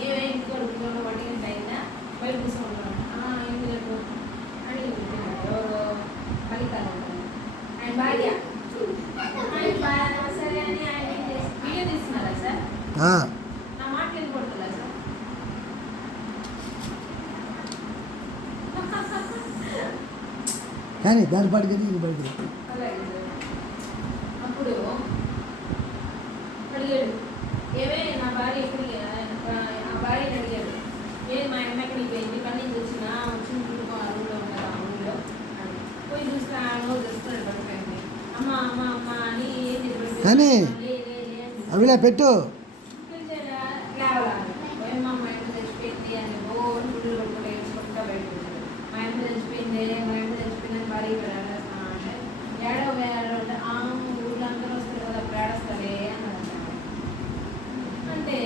ఏమే ఇంట్లో రూమ్లో పడి అయిందా బయట కూర్చుంటాను ఎందుకు అని ఎవరు ఫలితాలు ఆయన భార్య సరే అని ఆయన వీడియో తీస్తున్నారా సార్ నా మాటలు ఎందుకు కొడుతుందా సార్ కానీ దాని పాటికి ఇది పడుతుంది. అలాగే సార్ అప్పుడు అడిగాడు ఏమే నా భార్య ఎక్కడికి ఆ భార్యని అడిగాడు ఏది మా అమ్మ ఎక్కడికి పోయింది పని నుంచి వచ్చినా వచ్చిన రూమ్లో ఉన్నారు ఆ ఊళ్ళో అని పోయి చూస్తే ఆ రోజు వస్తున్నాడు పడిపోయింది అమ్మ అమ్మ అమ్మ అని ఏం చెప్పి కానీ అవిలా పెట్టు మా అమ్మ తెచ్చిపోయింది అని రోజు గుడ్లు కొట్టుకుంటూ వేసుకుంటా బయట మా అమ్మ తెచ్చిపోయింది మా అమ్మ తెచ్చిపోయిందని భార్య ఏడేస్తాను అంటే ఏడో అంటే ఆ ఊళ్ళో అందరూ వస్తారు కదా అప్పుడు ఏడస్తాడే అన్నాడు అంటే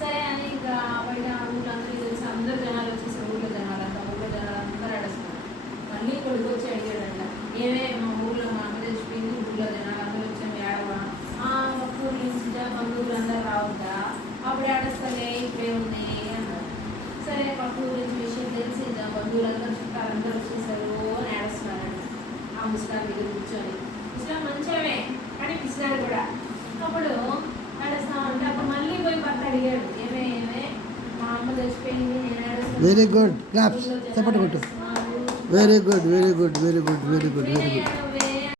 సరే అని ఇంకా బయట ఊళ్ళో అందరికీ తెలిసి అందరు జనాలు వచ్చేసారు ఊళ్ళో జనాలు అందరూ ఏడస్తున్నారు మళ్ళీ కొడుకు వచ్చి అడిగాడంట ఏమే మా ఊళ్ళో మా అమ్మ తెచ్చిపోయింది ఊళ్ళో జనాలు అందరూ వచ్చాము ఏడవా ఊరు నుంచి బంధువులు అందరూ రావద్దా అప్పుడు ఏడస్తాలే ఇప్పుడే ఉంది అన్నారు సరే పక్క ఊరు నుంచి విషయం తెలిసి బంధువులందరూ చుట్టాలందరూ వచ్చేసారు అని ఏడుస్తున్నారండి ఆ ముస్లాం దగ్గర కూర్చొని ముస్లాం మంచివే కానీ పిసినాడు కూడా అప్పుడు ఏడుస్తా ఉంటే అప్పుడు మళ్ళీ పోయి భర్త అడిగాడు ఏమే మా అమ్మ తెచ్చిపోయింది నేను ఏడుస్తాను వెరీ గుడ్ క్లాప్స్ సపోర్ట్ కొట్టు very good very good very good very good very good